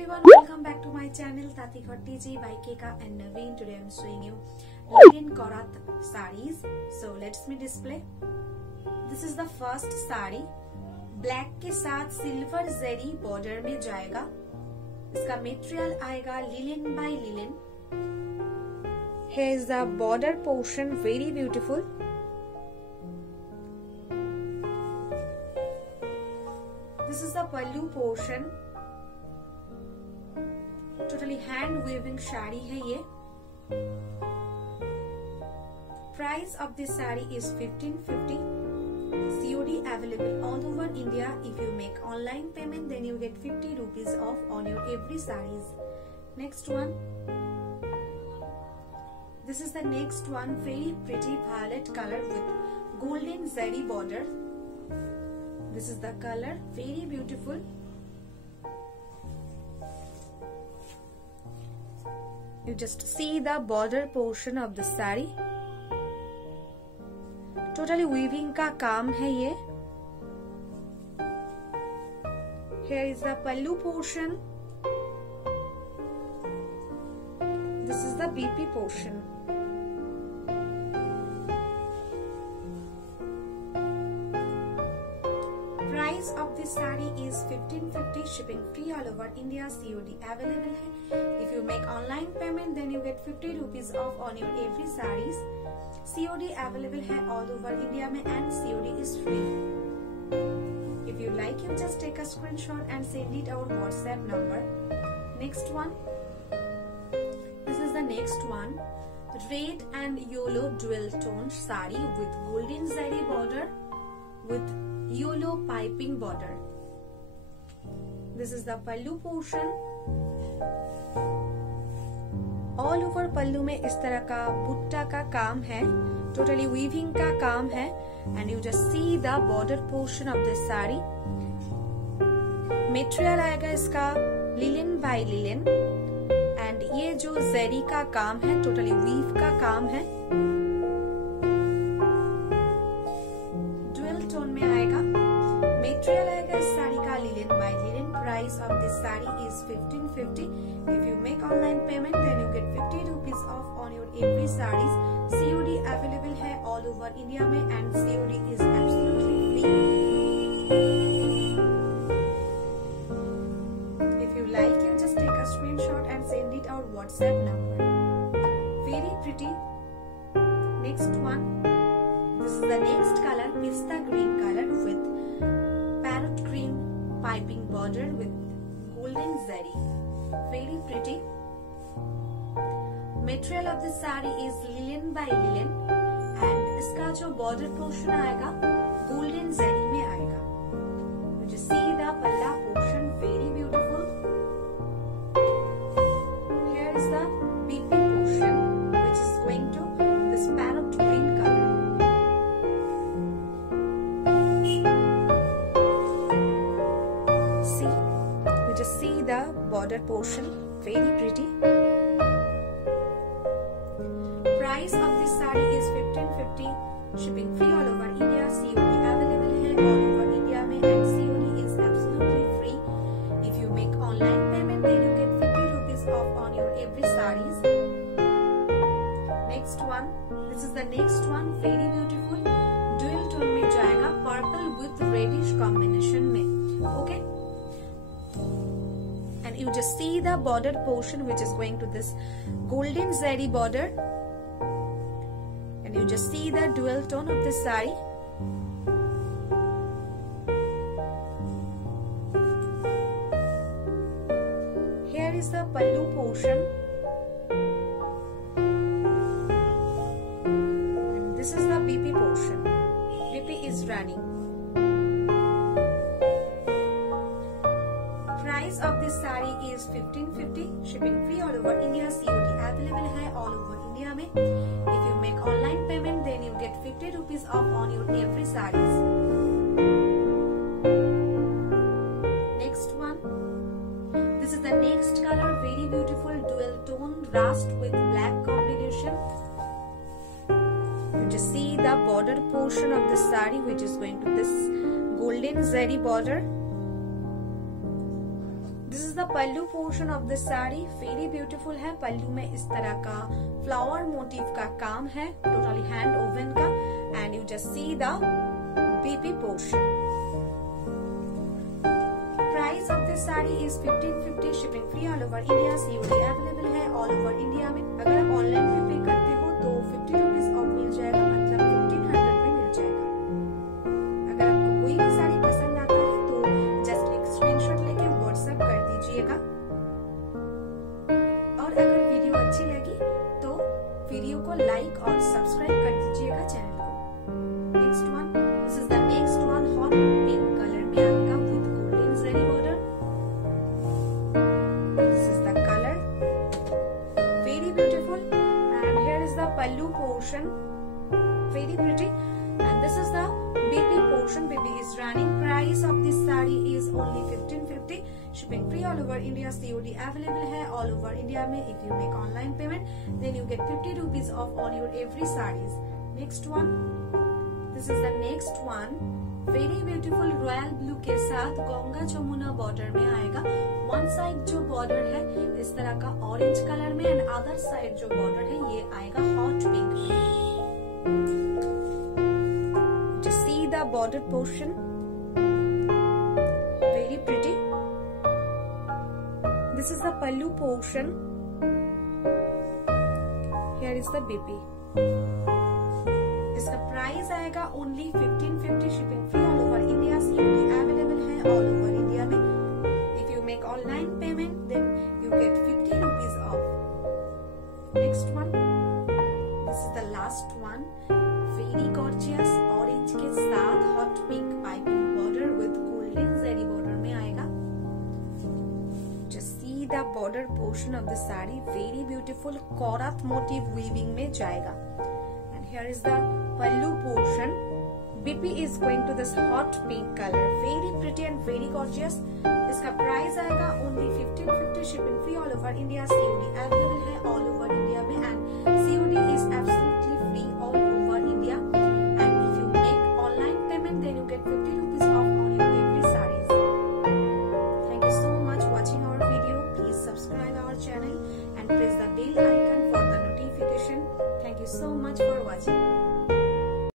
everyone, welcome back to my channel Tati Khatti Ji by Keka and Naveen. Today I am showing you Linen Korat sarees. So let's me display. This is the first saree. Black के साथ silver जरी border में जाएगा. इसका material आएगा linen by linen. Here is the border portion, very beautiful. This is the pallu portion. Totally hand weaving sari है ये. Price of this saree is 1550. COD available all over India. If you make online payment, then you get 50 rupees off on your every sarees. Next one. This is the next one. Very pretty violet color with golden zari border. This is the color. Very beautiful. You just see the border portion of the saree. Totally weaving का काम है ये. Here is the pallu portion. This is the BP portion. Price of this saree is 1550. Shipping free all over India. COD available है. If you make online payment, then you get 50 rupees off on your every sarees. COD available है all over India में and COD is free. If you like, you just take a screenshot and send it our WhatsApp number. Next one. This is the next one. Red and yellow dual tone saree with golden zari border with yellow piping border. This is the pallu portion. All over pallu में इस तरह का बुट्टा का काम है. Totally weaving का काम है. And you just see the border portion of this sari. Material आएगा इसका लिनन बाय लिनन. एंड ये जो जरी का काम है टोटली वीव का काम है. ड्यूअल टोन में आएगा. मटेरियल आएगा इस साड़ी का linen by linen. Price of this sari is 1550. If you make online payment, then you get 50 rupees off on your every sarees. COD available है all over India में and COD is absolutely free. If you like, you just take a screenshot and send it our WhatsApp number. Very pretty. Next one. This is the next color, pista green color with parrot green piping border with golden zari. Very pretty. Material of this saree is linen by linen and इसका जो border portion आएगा golden zari में आएगा. You just see the palla portion, very beautiful. Here is the BP portion which is going to this parrot green color. See, you just see the border portion, very pretty. Price of this saree is 1550. Shipping free all over India. COD available है all over India में and COD is absolutely free. If you make online payment, then you get 50 rupees off on your every sarees. Next one. This is the next one. Very beautiful. Dual tone में जाएगा. Purple with reddish combination में. Okay. You just see the border portion which is going to this golden zari border, and you just see the dual tone of this saree. Here is the pallu portion, and this is the BP portion. BP is running. Price of this saree is 1550. Shipping free all over India. COD available है all over India में. If you make online payment, then you get 50 rupees off on your every sarees. Next one. This is the next color. Very beautiful dual tone rust with black combination. You just see the border portion of the saree which is going to this golden zari border. This is the pallu portion of the sari, very beautiful है। पल्लू में इस तरह का flower motive का काम है, totally hand oven का। And you just see the BP portion. Price of this sari is 1550, shipping free all over India, COD available है ऑल ओवर इंडिया में। अगर आप ऑनलाइन भी पे करते हो तो 50 रुपीज ऑफ मिल जाएगा, मतलब 1500 में मिल जाएगा। अगर आपको कोई भी साड़ी पसंद आता है तो जस्ट एक स्क्रीनशॉट लेके व्हाट्सएप कर दीजिएगा। और अगर वीडियो अच्छी लगी तो वीडियो को लाइक और सब्सक्राइब कर दीजिएगा चैनल को। Next one, this is the next one, hot pink colour में आएगा with golden zari border. This is the colour, very beautiful. And here is the pallu portion, very pretty. And this is the BB portion. BB is running. Price of this saree is only 1550. Shipping free all over India. COD available है all over India में. If you make online payment, then you get 50 rupees off on your every sarees. Next one. This is the next one. Very beautiful royal blue के साथ Ganga Jamuna border में आएगा। One side जो border है इस तरह का ऑरेंज कलर में, एंड अदर साइड जो बॉर्डर है ये आएगा हॉट पिंक में। The border portion, very pretty. This is the pallu portion. Here is the BB. इसका प्राइस आएगा only 1550, shipping free all over India, COD available है all over India में। If you make online payment, then you get 50 rupees off. Next one, this is the last one, very gorgeous orange के साथ hot pink piping border with golden zari border में आएगा। Just see the border portion of the sari, very beautiful कोरात motif weaving में जाएगा। And here is the pallu portion. BP is going to this hot pink colour, very pretty and very gorgeous. इसका price आएगा only 1550, shipping free all over India, COD available है all